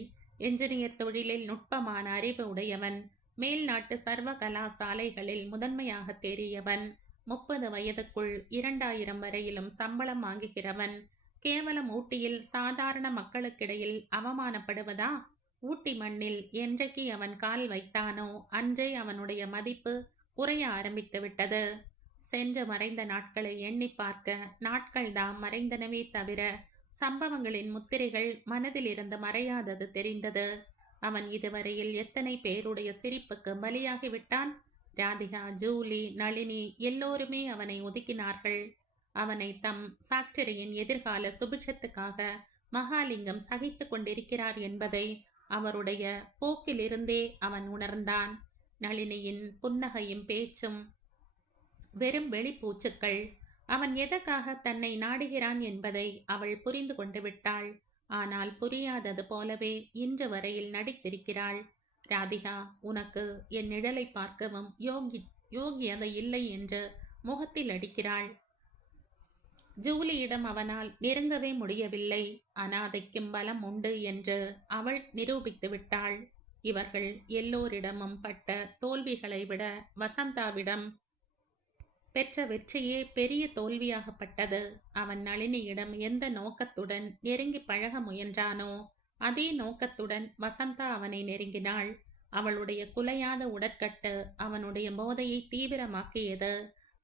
என்ஜினியர் தொழிலில் நுட்பமான அறிவு உடையவன். மேல்நாட்டு சர்வ கலாசாலைகளில் முதன்மையாக தேறியவன். 30 வயதுக்குள் 2000 வரையிலும் சம்பளம் வாங்குகிறவன். கேவலம் ஊட்டியில் சாதாரண மக்களுக்கிடையில் அவமானப்படுவதா? ஊட்டி மண்ணில் என்றைக்கு அவன் கால் வைத்தானோ அன்றே அவனுடைய மதிப்பு குறைய ஆரம்பித்து விட்டது. சென்று மறைந்த நாட்களை எண்ணி பார்க்க நாட்கள்தாம் மறைந்தனவே தவிர சம்பவங்களின் முத்திரைகள் மனதில் இருந்து மறையாதது தெரிந்தது. அவன் இதுவரையில் எத்தனை பேருடைய சிரிப்புக்கு பலியாகிவிட்டான். ராதிகா, ஜூலி, நளினி எல்லோருமே அவனை ஒதுக்கினார்கள். அவனை தம் ஃபேக்டரியின் எதிர்கால சுபிட்சத்துக்காக மகாலிங்கம் சகித்து கொண்டிருக்கிறார் என்பதை அவருடைய போக்கிலிருந்தே அவன் உணர்ந்தான். நளினியின் புன்னகையும் பேச்சும் வெறும் வெளிப்பூச்சுக்கள். அவன் எதற்காக தன்னை நாடுகிறான் என்பதை அவள் புரிந்து கொண்டு விட்டாள். ஆனால் புரியாதது போலவே இன்று வரையில் நடித்திருக்கிறாள். ராதிகா, உனக்கு என் நிழலை பார்க்கவும் யோகியதை இல்லை என்று முகத்தில் அடிக்கிறாள். ஜூலியிடம் அவனால் நெருங்கவே முடியவில்லை. அனாதைக்கும் பலம் உண்டு என்று அவள் நிரூபித்து விட்டாள். இவர்கள் எல்லோரிடமும் பட்ட தோல்விகளை விட வசந்தாவிடம் பெற்ற வெற்றியே பெரிய தோல்வியாகப்பட்டது. அவன் நளினியிடம் எந்த நோக்கத்துடன் நெருங்கி பழக முயன்றானோ அதே நோக்கத்துடன் வசந்தா அவனை நெருங்கினாள். அவளுடைய குலையாத உடற்கட்டு அவனுடைய போதையை தீவிரமாக்கியது.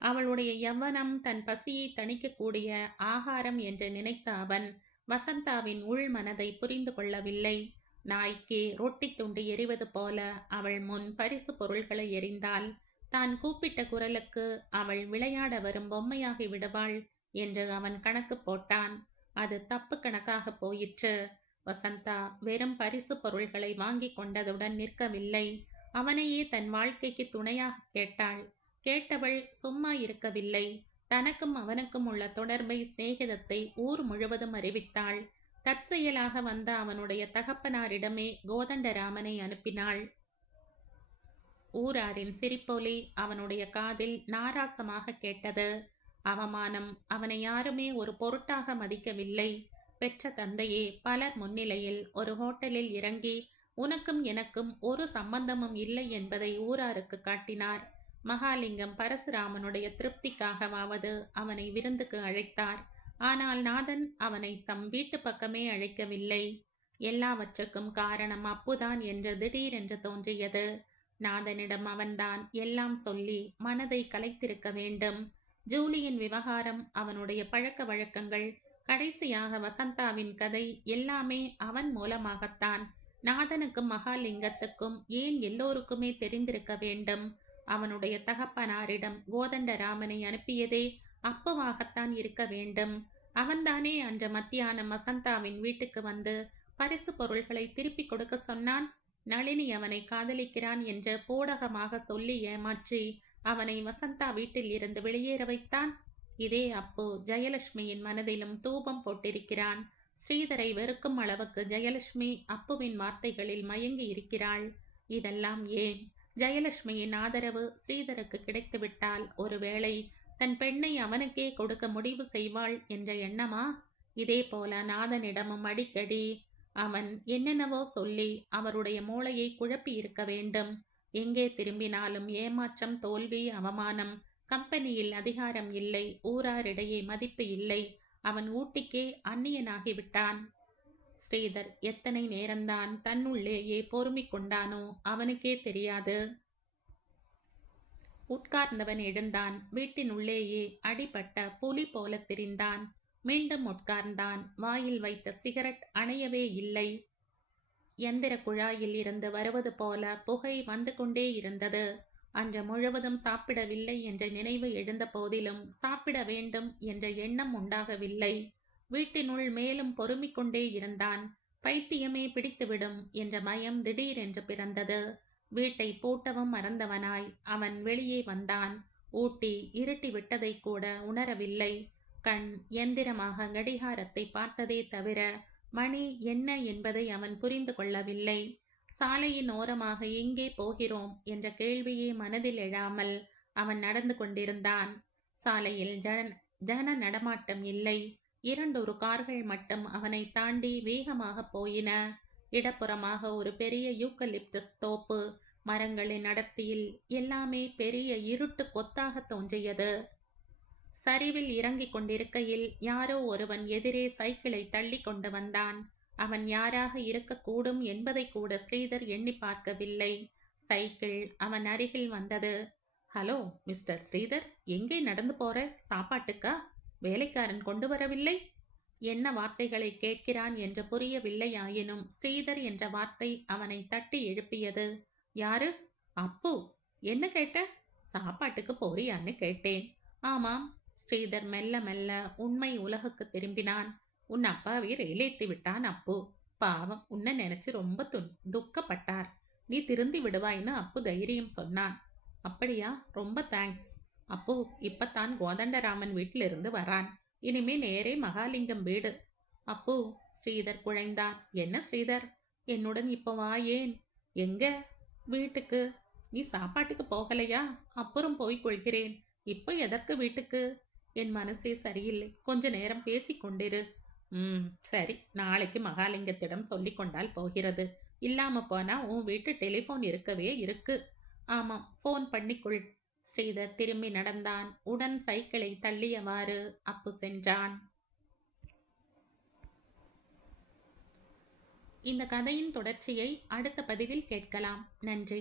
அவளுடைய யவ்வனம் தன் பசியை தணிக்கக்கூடிய ஆகாரம் என்று நினைத்த அவன் வசந்தாவின் உள் மனதை புரிந்து கொள்ளவில்லை. நாய்க்கு ரொட்டி துண்டு எறிவது போல அவள் முன் பரிசு பொருள்களை எறிந்தாள். தான் கூப்பிட்ட குரலுக்கு அவள் விளையாட வரும் பொம்மையாகி விடுவாள் என்று அவன் கணக்கு போட்டான். அது தப்பு கணக்காக போயிற்று. வசந்தா வெறும் பரிசு பொருள்களை வாங்கி கொண்டதுடன் நிற்கவில்லை. அவனையே தன் வாழ்க்கைக்கு துணையாக கேட்டாள். கேட்டவள் சும்மா இருக்கவில்லை. தனக்கும் அவனுக்கும் உள்ள தொடர்பை, சிநேகிதத்தை ஊர் முழுவதும் அறிவித்தாள். தற்செயலாக வந்த அவனுடைய தகப்பனாரிடமே கோதண்டராமனை அனுப்பினாள். ஊராரின் சிரிப்பொலி அவனுடைய காதில் நாராசமாக கேட்டது. அவமானம். அவனை யாருமே ஒரு பொருட்டாக மதிக்கவில்லை. பெற்ற தந்தையே பலர் முன்னிலையில் ஒரு ஹோட்டலில் இறங்கி உனக்கும் எனக்கும் ஒரு சம்பந்தமும் இல்லை என்பதை ஊராருக்கு காட்டினார். மகாலிங்கம் பரசுராமனுடைய திருப்திக்காகவாவது அவனை விருந்துக்கு அழைத்தார். ஆனால் நாதன் அவனை தம் வீட்டு பக்கமே அழைக்கவில்லை. எல்லாவற்றுக்கும் காரணம் அப்புதான் என்று திடீரென்று தோன்றியது. நாதனிடம் அவன்தான் எல்லாம் சொல்லி மனதை கலைத்திருக்க வேண்டும். ஜூலியின் விவகாரம், அவனுடைய பழக்க வழக்கங்கள், கடைசியாக வசந்தாவின் கதை எல்லாமே அவன் மூலமாகத்தான் நாதனுக்கும் மகாலிங்கத்துக்கும் ஏன் எல்லோருக்குமே தெரிந்திருக்க வேண்டும். அவனுடைய தகப்பனாரிடம் கோதண்டராமனை அனுப்பியதே அப்புவாகத்தான் இருக்க வேண்டும். அவன்தானே அன்று மத்தியானம் வசந்தாவின் வீட்டுக்கு வந்து பரிசு பொருள்களை திருப்பிக் கொடுக்க சொன்னான். நளினி அவனை காதலிக்கிறான் என்று பூடகமாக சொல்லி ஏமாற்றி அவனை வசந்தா வீட்டில் இருந்து வெளியேற வைத்தான். இதே அப்பு ஜெயலட்சுமியின் மனதிலும் தூபம் போட்டிருக்கிறான். ஸ்ரீதரை வெறுக்கும் அளவுக்கு ஜெயலட்சுமி அப்புவின் வார்த்தைகளில் மயங்கி இருக்கிறாள். இதெல்லாம் ஏன்? ஜெயலட்சுமியின் ஆதரவு ஸ்ரீதருக்கு கிடைத்துவிட்டால் ஒருவேளை தன் பெண்ணை அவனுக்கே கொடுக்க முடிவு செய்வாள் என்ற எண்ணமா? இதே போல நாதனிடமும் அடிக்கடி அவன் என்னென்னவோ சொல்லி அவருடைய மூளையை குழப்பி இருக்க வேண்டும். எங்கே திரும்பினாலும் ஏமாற்றம், தோல்வி, அவமானம். கம்பெனியில் அதிகாரம் இல்லை, ஊராரிடையே மதிப்பு இல்லை. அவன் ஊட்டிக்கே அந்நியனாகிவிட்டான். ஸ்ரீதர் எத்தனை நேரம்தான் தன்னுள்ளேயே பொறுமிக் கொண்டானோ அவனுக்கே தெரியாது. உட்கார்ந்தவன் எழுந்தான். வீட்டின் உள்ளேயே அடிபட்ட புலி போல திரிந்தான். மீண்டும் உட்கார்ந்தான். வாயில் வைத்த சிகரெட் அணையவே இல்லை. எந்திர குழாயில் இருந்து வருவது போல புகை வந்து கொண்டே இருந்தது. அன்று முழுவதும் சாப்பிடவில்லை என்ற நினைவு எழுந்த போதிலும் சாப்பிட வேண்டும் என்ற எண்ணம் உண்டாகவில்லை. வீட்டினுள் மேலும் பொறுமிக் கொண்டே இருந்தான். பைத்தியமே பிடித்துவிடும் என்ற பயம் திடீரென்று பிறந்தது. வீட்டை பூட்டவும் மறந்தவனாய் அவன் வெளியே வந்தான். ஊட்டி இருட்டி விட்டதை கூட உணரவில்லை. கண் எந்திரமாக கடிகாரத்தை பார்த்ததே தவிர மணி என்ன என்பதை அவன் புரிந்து கொள்ளவில்லை. சாலையின் ஓரமாக எங்கே போகிறோம் என்ற கேள்வியே மனதில் எழாமல் அவன் நடந்து கொண்டிருந்தான். சாலையில் ஜன நடமாட்டம் இல்லை. 2 கார்கள் மட்டும் அவனை தாண்டி வேகமாக போயின. இடப்புறமாக ஒரு பெரிய யூக்கலிப்டஸ் தோப்பு. மரங்களின் அடர்த்தியில் எல்லாமே பெரிய இருட்டு கொத்தாக தோன்றியது. சரிவில் இறங்கிக் கொண்டிருக்கையில் யாரோ ஒருவன் எதிரே சைக்கிளை தள்ளி கொண்டு வந்தான். அவன் யாராக இருக்கக்கூடும் என்பதை கூட ஸ்ரீதர் எண்ணி பார்க்கவில்லை. சைக்கிள் அவன் அருகில் வந்தது. ஹலோ மிஸ்டர் ஸ்ரீதர், எங்கே நடந்து போற? சாப்பாட்டுக்கா? வேலைக்காரன் கொண்டு வரவில்லை? என்ன வார்த்தைகளை கேட்கிறான் என்று புரியவில்லையாயினும் ஸ்ரீதர் என்ற வார்த்தை அவனை தட்டி எழுப்பியது. யாரு? அப்பு. என்ன கேட்ட? சாப்பாட்டுக்கு போறியான்னு கேட்டேன். ஆமாம். ஸ்ரீதர் மெல்ல மெல்ல உண்மை உலகுக்கு திரும்பினான். உன் அப்பாவை ரயிலேற்றி விட்டான் அப்பு. பாவம், உன்னை நினைச்சு ரொம்ப துக்கப்பட்டார். நீ திருந்தி விடுவாய்னு அப்பு தைரியம் சொன்னான். அப்படியா? ரொம்ப தேங்க்ஸ். அப்பு இப்பத்தான் கோதண்டராமன் வீட்டிலிருந்து வரான். இனிமே நேரே மகாலிங்கம் வீடு. அப்பு, ஸ்ரீதர் குழைந்தான். என்ன ஸ்ரீதர், என்னுடன் இப்போ வா. ஏன்? எங்க? வீட்டுக்கு. நீ சாப்பாட்டுக்கு போகலையா? அப்புறம் போய் கொள்கிறேன். இப்போ எதற்கு வீட்டுக்கு? என் மனசே சரியில்லை. கொஞ்ச நேரம் பேசிக்கொண்டிரு. சரி, நாளைக்கு மகாலிங்கத்திடம் சொல்லி கொண்டால் போகிறது. இல்லாம போனா உன் வீட்டு டெலிஃபோன் இருக்கவே இருக்கு. ஆமாம், ஃபோன் பண்ணிக்கொள். ஸ்ரீதர் திரும்பி நடந்தான். உடன் சைக்கிளை தள்ளியவாறு அப்பு சென்றான். இந்த கதையின் தொடர்ச்சியை அடுத்த பதிவில் கேட்கலாம். நன்றி.